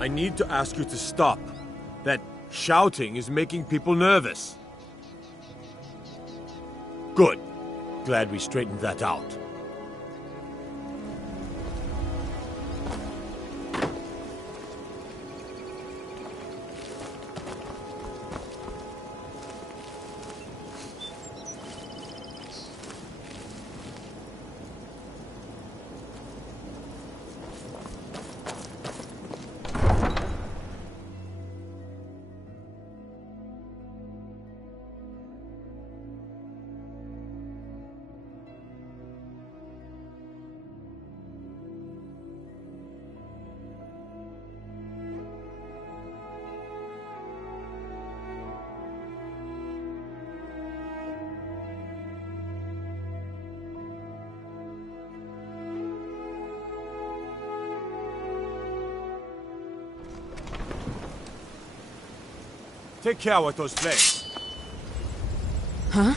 I need to ask you to stop. That shouting is making people nervous. Good. Glad we straightened that out. Take care with those flames. Huh?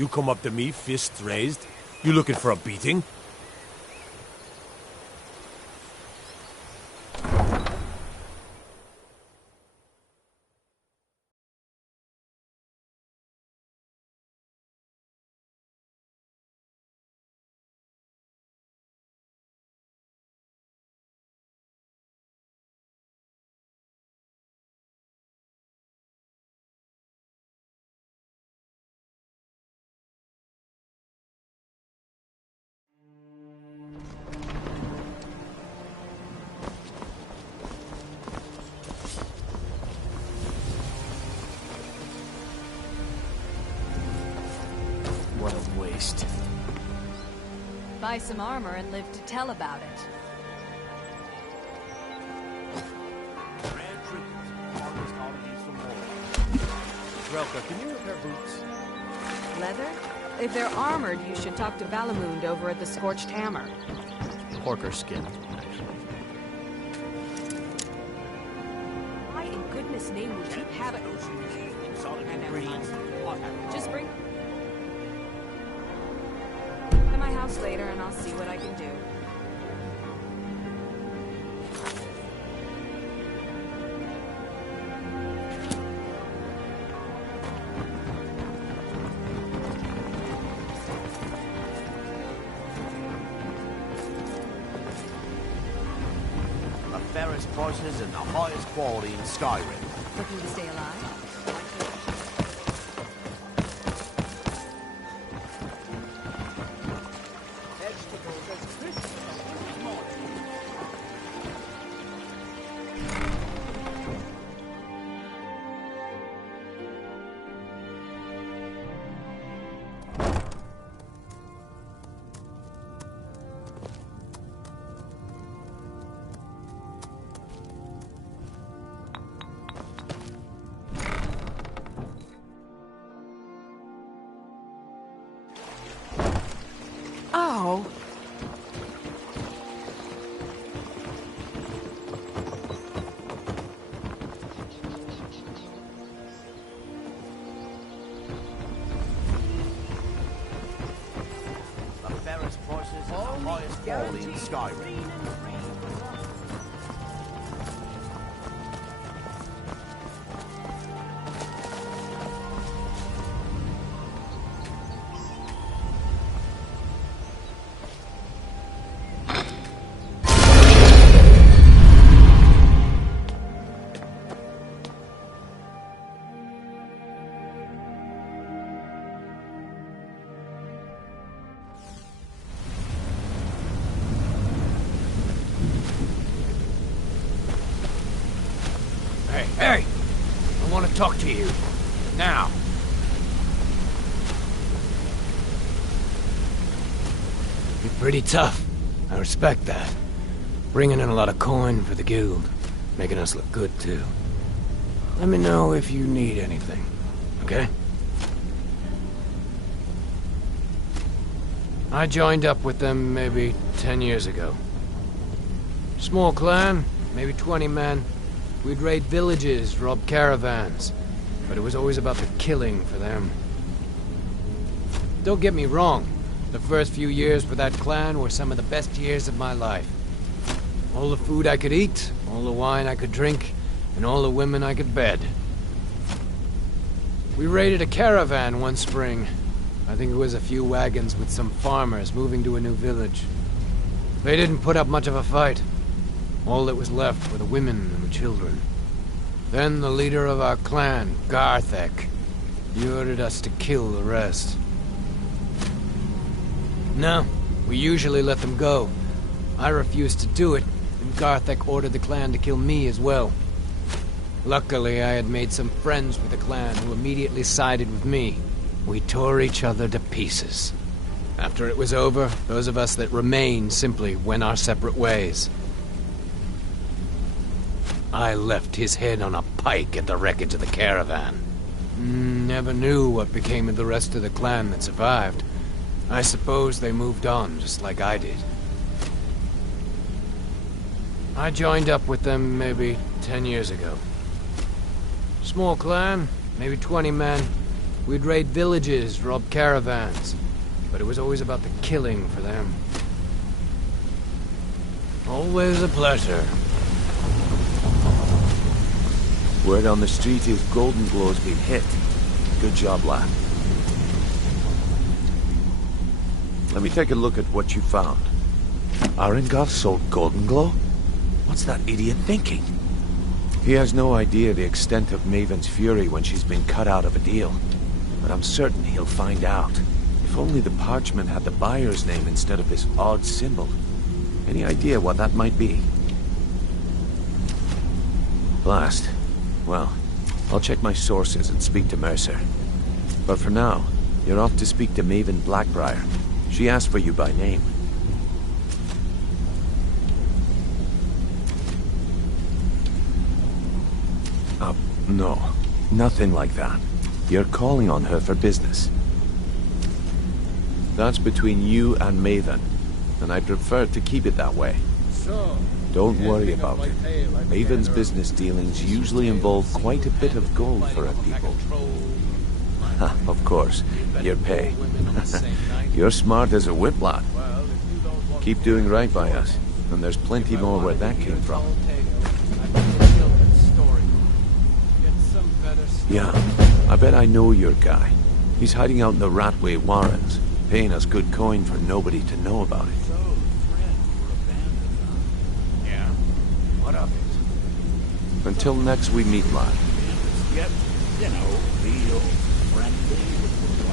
You come up to me, fists raised? You looking for a beating? What a waste. Buy some armor and live to tell about it. Rare treatment. Harvest all of these some more. Relka, can you repair boots? Leather? If they're armored, you should talk to Valamund over at the Scorched Hammer. Porker skin, actually. Why in goodness name would you have it? Just bring... to my house later and I'll see what I can do. The fairest prices and the highest quality in Skyrim. Looking to stay alive? Oh. The fairest prices and the highest quality in Skyrim. Hey! I want to talk to you. Now. You're pretty tough. I respect that. Bringing in a lot of coin for the guild. Making us look good, too. Let me know if you need anything, okay? I joined up with them maybe 10 years ago. Small clan, maybe 20 men. We'd raid villages, rob caravans, but it was always about the killing for them. Don't get me wrong, the first few years for that clan were some of the best years of my life. All the food I could eat, all the wine I could drink, and all the women I could bed. We raided a caravan one spring. I think it was a few wagons with some farmers moving to a new village. They didn't put up much of a fight. All that was left were the women and the children. Then the leader of our clan, Garthek, he ordered us to kill the rest. No, we usually let them go. I refused to do it, and Garthek ordered the clan to kill me as well. Luckily, I had made some friends with the clan who immediately sided with me. We tore each other to pieces. After it was over, those of us that remained simply went our separate ways. I left his head on a pike at the wreckage of the caravan. Never knew what became of the rest of the clan that survived. I suppose they moved on, just like I did. I joined up with them maybe 10 years ago. Small clan, maybe 20 men. We'd raid villages, rob caravans, but it was always about the killing for them. Always a pleasure. Word on the street is Golden Glow's been hit. Good job, lad. Let me take a look at what you found. Arengar sold Golden Glow? What's that idiot thinking? He has no idea the extent of Maven's fury when she's been cut out of a deal. But I'm certain he'll find out. If only the parchment had the buyer's name instead of this odd symbol. Any idea what that might be? Blast. Well, I'll check my sources and speak to Mercer. But for now, you're off to speak to Maven Blackbriar. She asked for you by name. No. Nothing like that. You're calling on her for business. That's between you and Maven, and I prefer to keep it that way. Don't worry about it. Maven's business dealings usually involve quite a bit of gold for her people. Of course, your pay. You're smart as a whip, lad. Keep doing right by us, and there's plenty more where that came from. Yeah, I bet I know your guy. He's hiding out in the Ratway Warrens, paying us good coin for nobody to know about it. Yeah? What of it? Until next we meet, lad. Yep, you know, real friendly with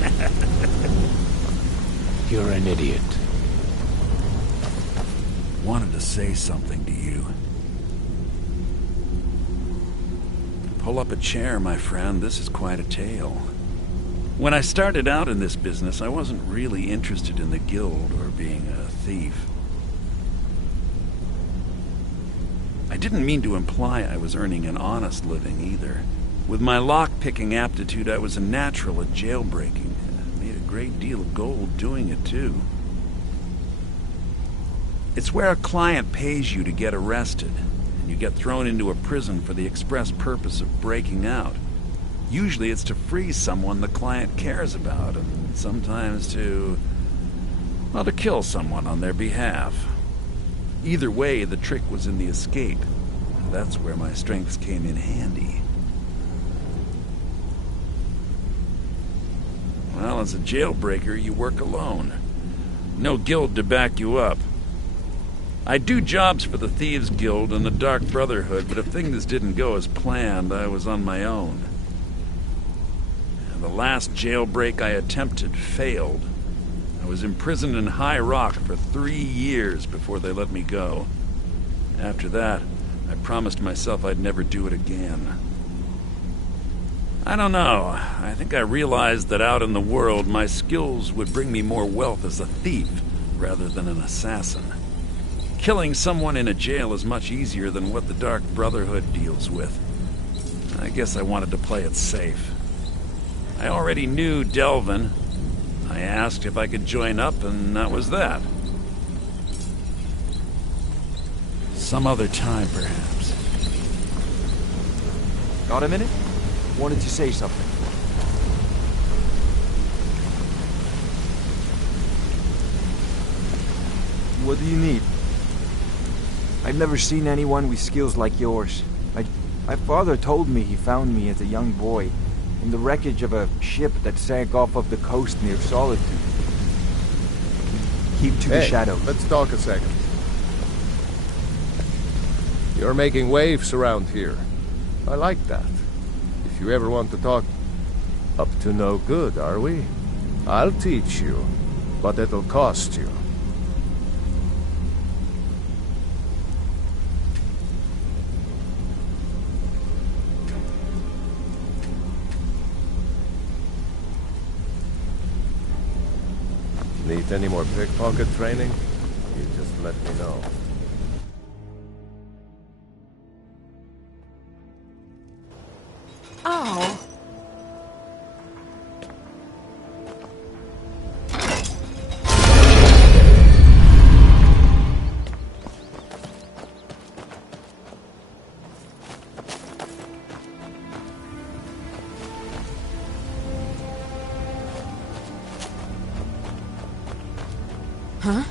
wildlife. You're an idiot. Wanted to say something to you. Pull up a chair, my friend. This is quite a tale. When I started out in this business, I wasn't really interested in the guild or being a thief. I didn't mean to imply I was earning an honest living either. With my lock-picking aptitude, I was a natural at jailbreaking, and I made a great deal of gold doing it too. It's where a client pays you to get arrested, and you get thrown into a prison for the express purpose of breaking out. Usually it's to free someone the client cares about, and sometimes to kill someone on their behalf. Either way, the trick was in the escape. That's where my strengths came in handy. Well, as a jailbreaker, you work alone. No guild to back you up. I do jobs for the Thieves Guild and the Dark Brotherhood, but if things didn't go as planned, I was on my own. And the last jailbreak I attempted failed. I was imprisoned in High Rock for 3 years before they let me go. After that, I promised myself I'd never do it again. I don't know. I think I realized that out in the world, my skills would bring me more wealth as a thief rather than an assassin. Killing someone in a jail is much easier than what the Dark Brotherhood deals with. I guess I wanted to play it safe. I already knew Delvin. I asked if I could join up, and that was that. Some other time, perhaps. Got a minute? Wanted to say something. What do you need? I've never seen anyone with skills like yours. My father told me he found me as a young boy in the wreckage of a ship that sank off of the coast near Solitude. Keep to the shadows. Let's talk a second. You're making waves around here. I like that. If you ever want to talk, up to no good, are we? I'll teach you, but it'll cost you. Need any more pickpocket training? You just let me know. Oh. Huh?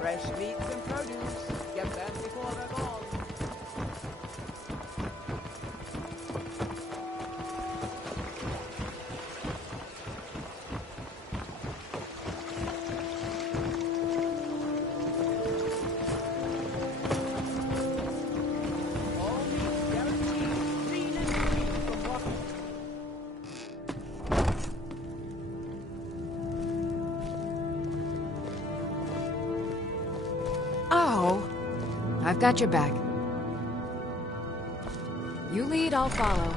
Fresh meats and produce. Get them before they're gone. All meats guaranteed clean and free from what... Oh, I've got your back. You lead, I'll follow.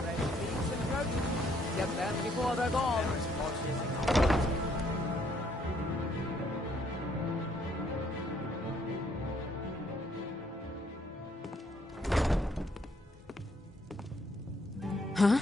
Fresh meats and produce. Get them before they're gone. Huh?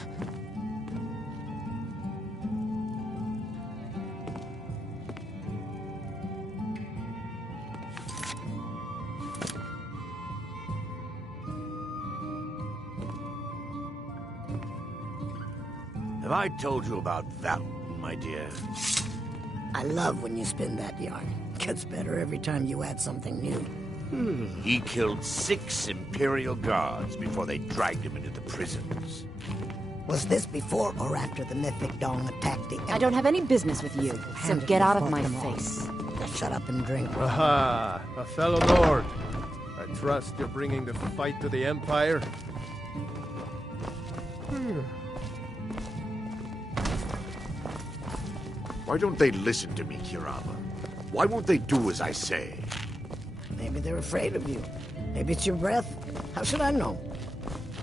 Have I told you about Val, my dear? I love when you spin that yarn. Gets better every time you add something new. He killed 6 Imperial guards before they dragged him into the prisons. Was this before or after the Mythic Dong attacked the... I don't have any business with you, so get out of my face. Just shut up and drink. Aha! A fellow lord. I trust you're bringing the fight to the Empire. Why don't they listen to me, Kirava? Why won't they do as I say? Maybe they're afraid of you. Maybe it's your breath. How should I know?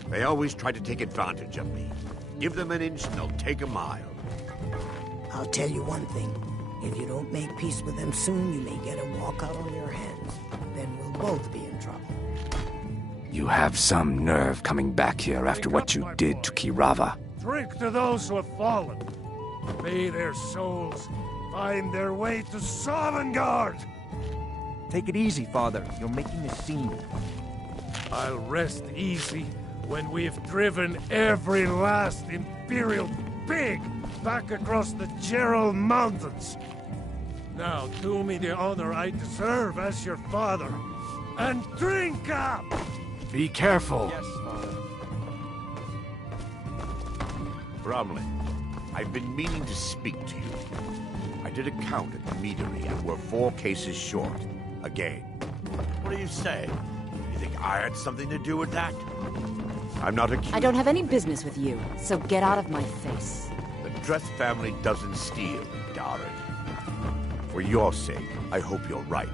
They always try to take advantage of me. Give them an inch and they'll take a mile. I'll tell you one thing. If you don't make peace with them soon, you may get a walkout on your hands. Then we'll both be in trouble. You have some nerve coming back here after what you did to Kirava. Drink to those who have fallen. May their souls find their way to Sovngarde. Take it easy, Father. You're making a scene. I'll rest easy when we've driven every last Imperial pig back across the Gerald Mountains. Now do me the honor I deserve as your father, and drink up! Be careful. Yes, Father. Bromley, I've been meaning to speak to you. I did a count at the meadery and we're 4 cases short. Again. What do you say? You think I had something to do with that? I'm not accused. I don't have any business with you, so get out of my face. The Dreth family doesn't steal, Darren. For your sake, I hope you're right.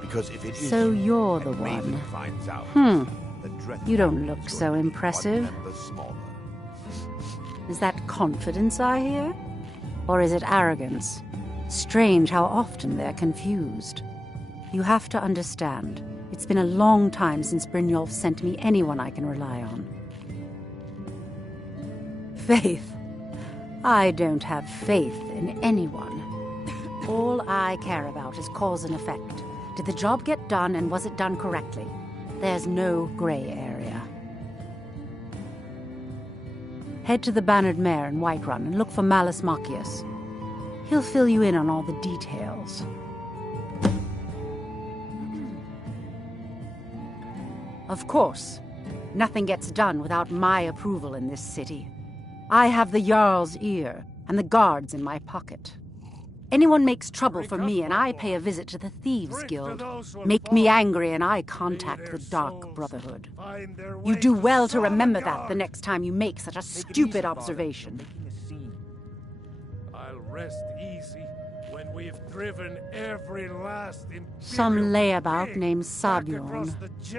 Because if it is, So you're the and Maven one. finds out, the Dreth You don't family look is so going to be impressive. 1 member smaller. Is that confidence I hear? Or is it arrogance? Strange how often they're confused. You have to understand, it's been a long time since Brynjolf sent me anyone I can rely on. Faith? I don't have faith in anyone. All I care about is cause and effect. Did the job get done, and was it done correctly? There's no gray area. Head to the Bannered Mare in Whiterun and look for Malus Macius. He'll fill you in on all the details. Of course, nothing gets done without my approval in this city. I have the Jarl's ear and the guards in my pocket. Anyone makes trouble for me and I pay a visit to the Thieves' Guild. Make me angry and I contact the Dark Brotherhood. You do well to remember that the next time you make such a stupid observation. I'll rest easy when we've driven every last Some layabout named Sabiorn.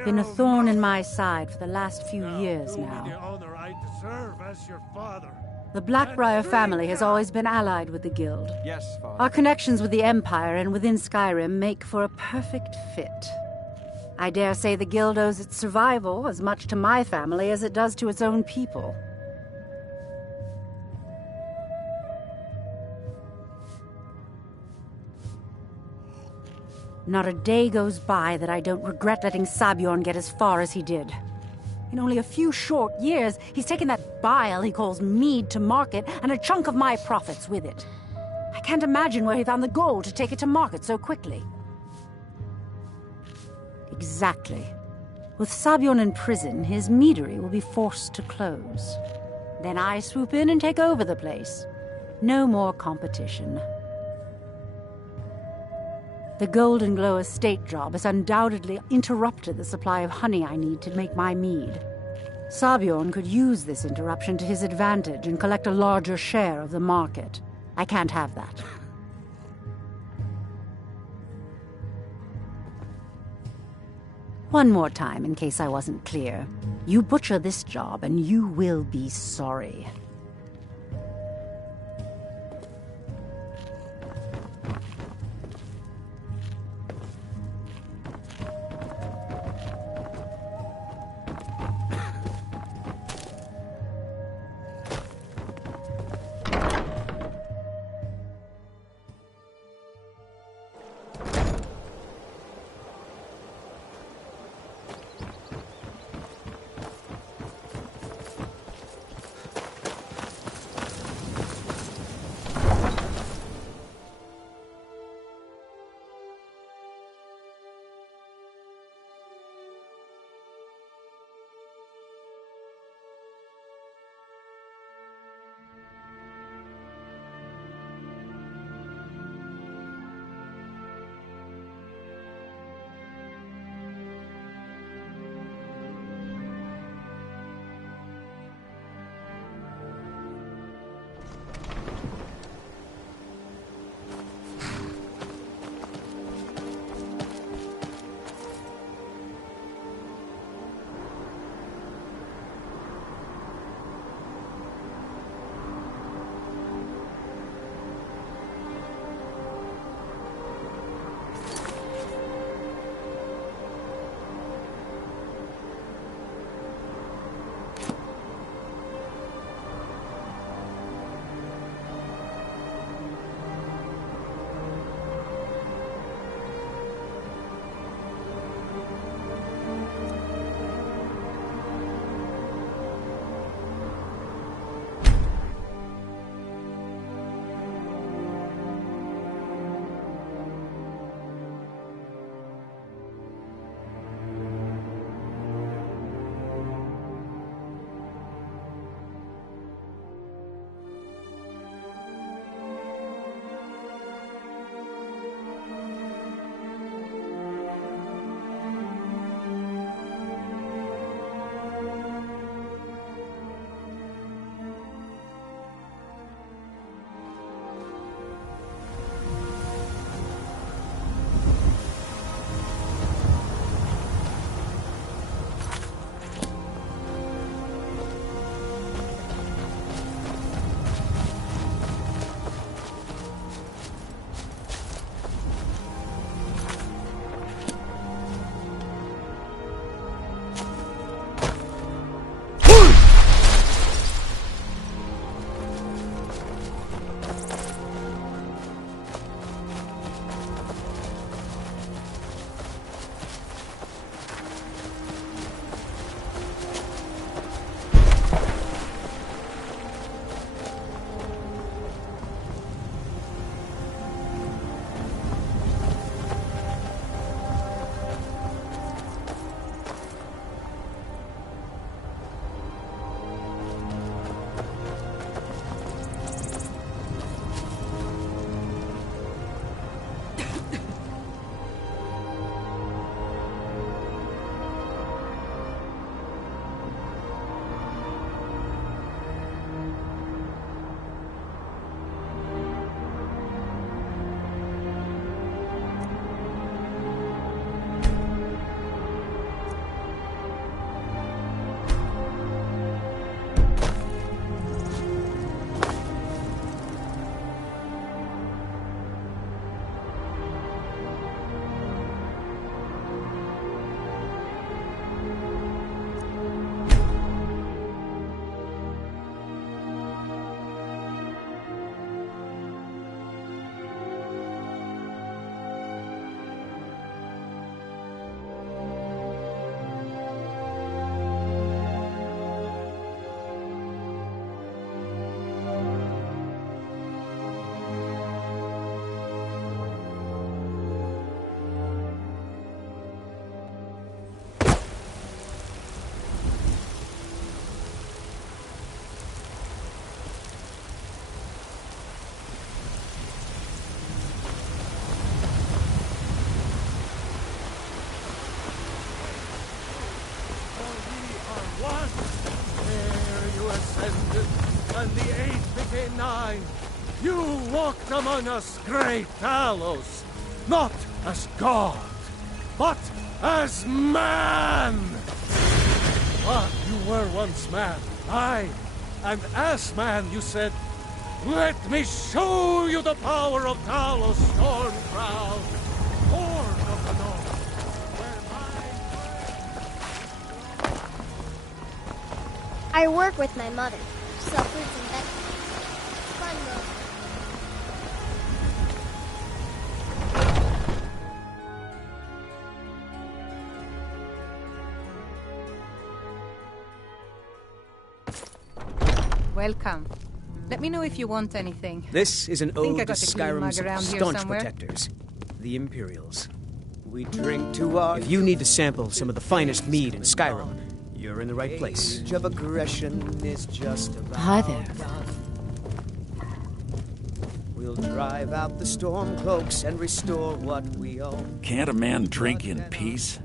Been a thorn in my side for the last few years now. the honor I deserve as your father. The Blackbriar family has always been allied with the Guild. Yes, Father. Our connections with the Empire and within Skyrim make for a perfect fit. I dare say the Guild owes its survival as much to my family as it does to its own people. Not a day goes by that I don't regret letting Sabiorn get as far as he did. In only a few short years, he's taken that bile he calls mead to market, and a chunk of my profits with it. I can't imagine where he found the gold to take it to market so quickly. Exactly. With Sabiorn in prison, his meadery will be forced to close. Then I swoop in and take over the place. No more competition. The Golden Glow estate job has undoubtedly interrupted the supply of honey I need to make my mead. Sabiorn could use this interruption to his advantage and collect a larger share of the market. I can't have that. One more time, in case I wasn't clear. You butcher this job and you will be sorry. and the 8 became 9. You walked among us, great Talos, not as God, but as man! But you were once man, aye, and as man you said, "Let me show you the power of Talos Stormcrown, Horde of the North, where I work with my mother, sell fruits and vegetables. It's fun though. Welcome. Let me know if you want anything. This is an Think I ode to got a clean mug Skyrim's around here staunch somewhere? protectors, the Imperials. We drink to our... If you need to sample some of the finest mead in Skyrim, you're in the right place. Age of aggression is just about Hi there. We'll drive out the storm cloaks and restore what we own. Can't a man drink in peace?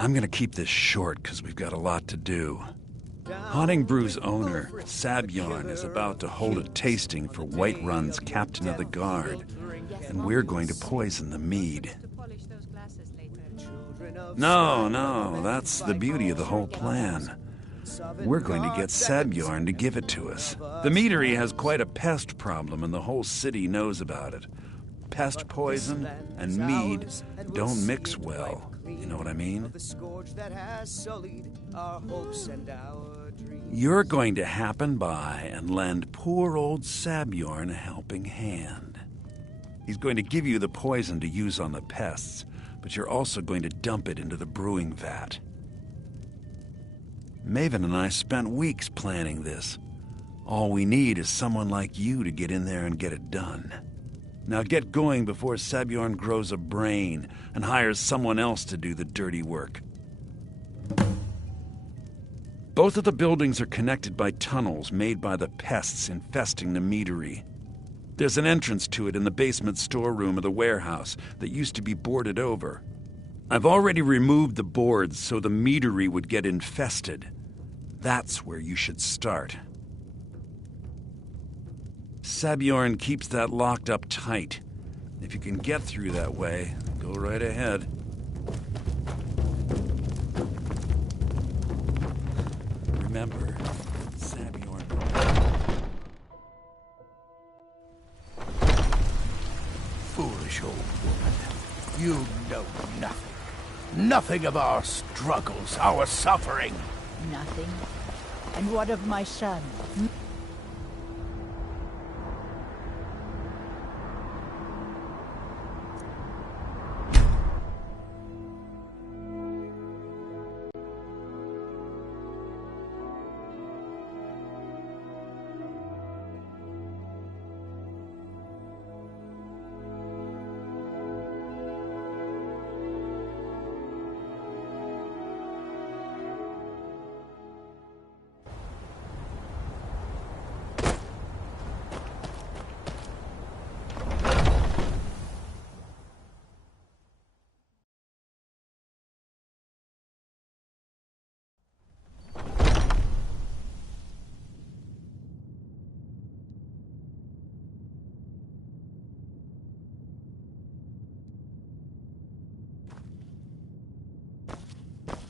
I'm gonna keep this short because we've got a lot to do. Haunting Brew's owner, Sabjorn, is about to hold a tasting for Whiterun's captain of the guard, and we're going to poison the mead. No, that's the beauty of the whole plan. We're going to get Sabjorn to give it to us. The meadery has quite a pest problem, and the whole city knows about it. Pest poison and mead don't mix well. You know what I mean? You're going to happen by and lend poor old Sabjorn a helping hand. He's going to give you the poison to use on the pests, but you're also going to dump it into the brewing vat. Maven and I spent weeks planning this. All we need is someone like you to get in there and get it done. Now get going before Sabjorn grows a brain and hires someone else to do the dirty work. Both of the buildings are connected by tunnels made by the pests infesting the meadery. There's an entrance to it in the basement storeroom of the warehouse that used to be boarded over. I've already removed the boards so the meadery would get infested. That's where you should start. Sabjorn keeps that locked up tight. If you can get through that way, go right ahead. Remember, Sabjorn... Foolish old woman. You know nothing. Nothing of our struggles, our suffering. Nothing. And what of my son?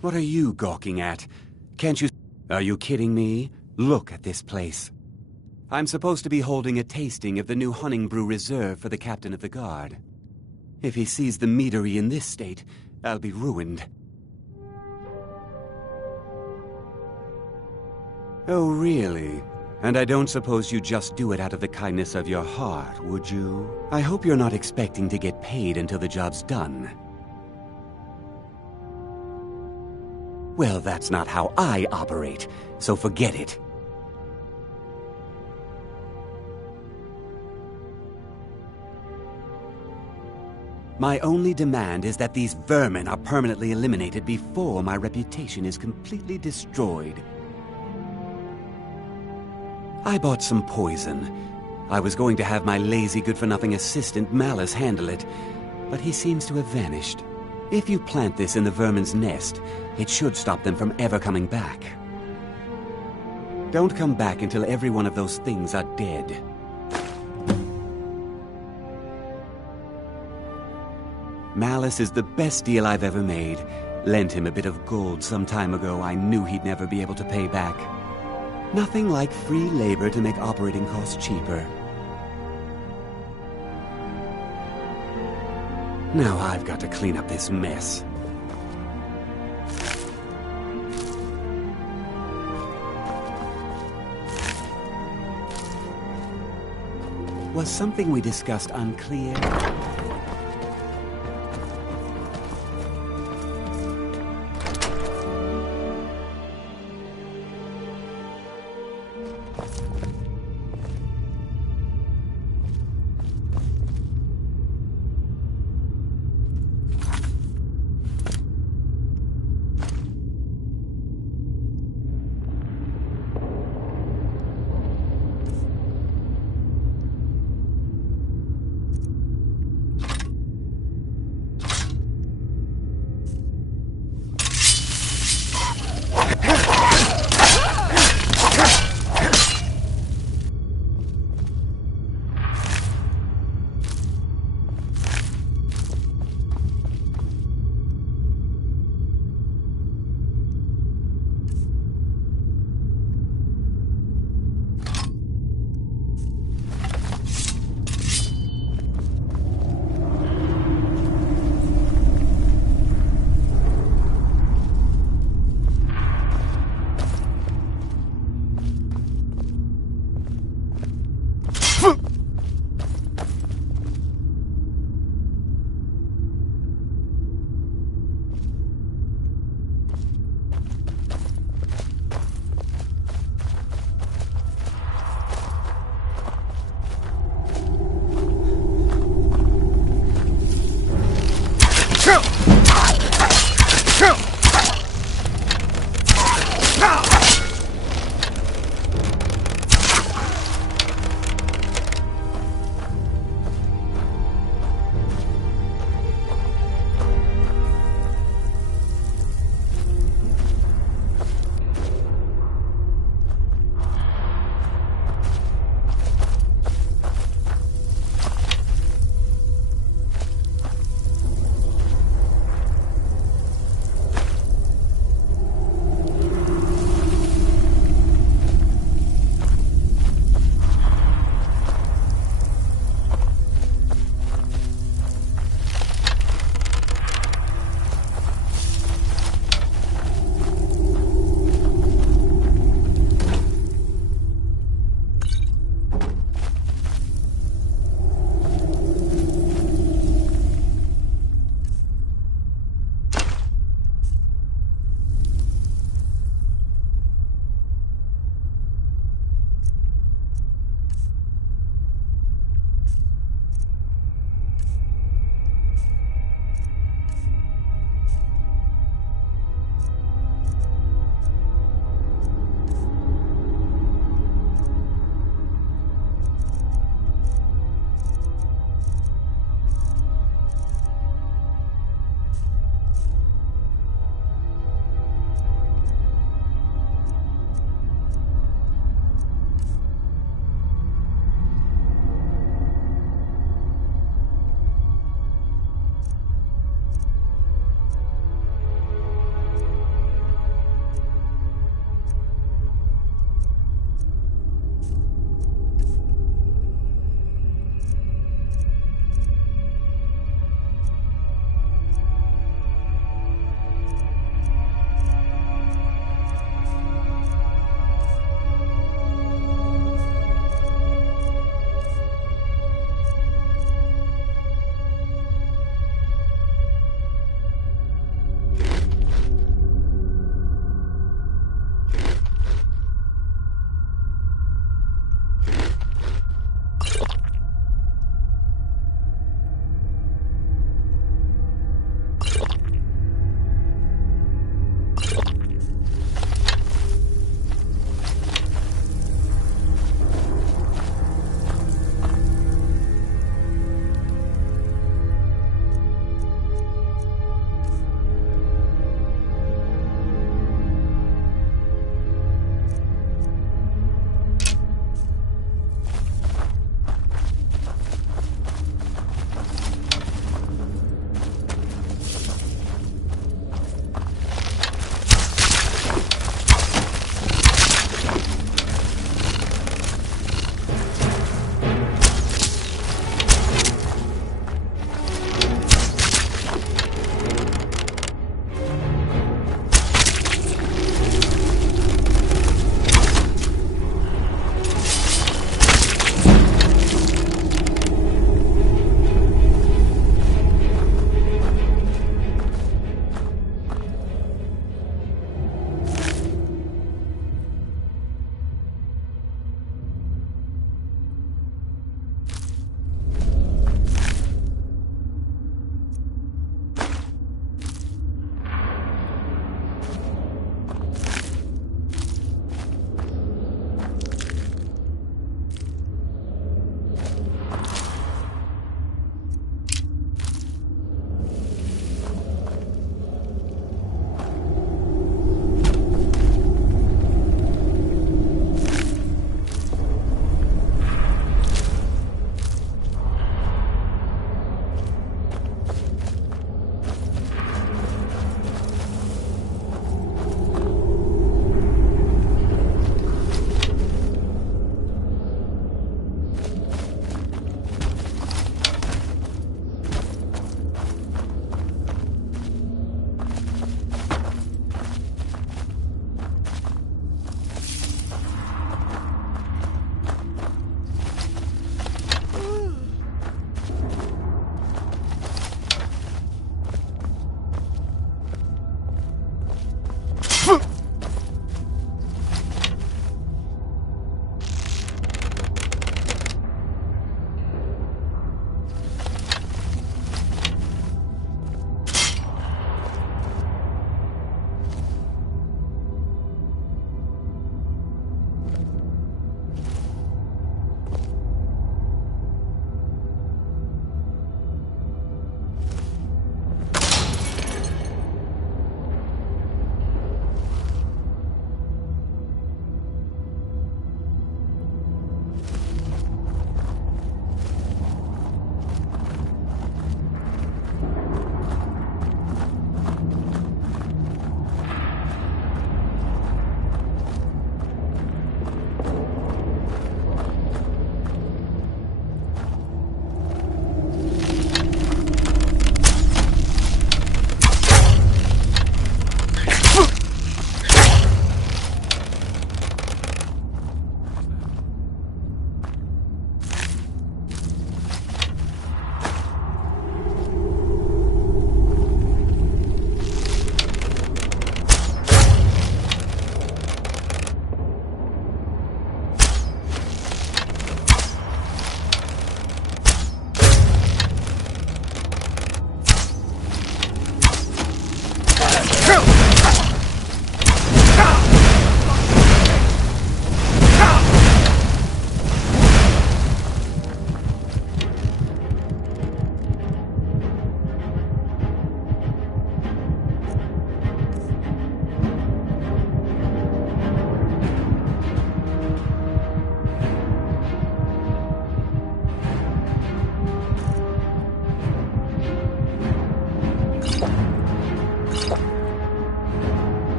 What are you gawking at? Can't you... Are you kidding me? Look at this place. I'm supposed to be holding a tasting of the new Hunting Brew Reserve for the captain of the guard. If he sees the meadery in this state, I'll be ruined. Oh, really? And I don't suppose you just do it out of the kindness of your heart, would you? I hope you're not expecting to get paid until the job's done. Well, that's not how I operate, so forget it. My only demand is that these vermin are permanently eliminated before my reputation is completely destroyed. I bought some poison. I was going to have my lazy, good-for-nothing assistant Malice handle it, but he seems to have vanished. If you plant this in the vermin's nest, it should stop them from ever coming back. Don't come back until every one of those things are dead. Malice is the best deal I've ever made. Lent him a bit of gold some time ago I knew he'd never be able to pay back. Nothing like free labor to make operating costs cheaper. Now I've got to clean up this mess. Was something we discussed unclear?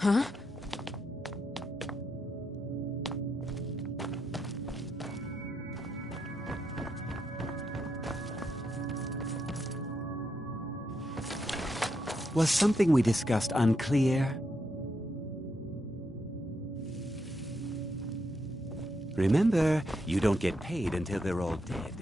Huh? Was something we discussed unclear? Remember, you don't get paid until they're all dead.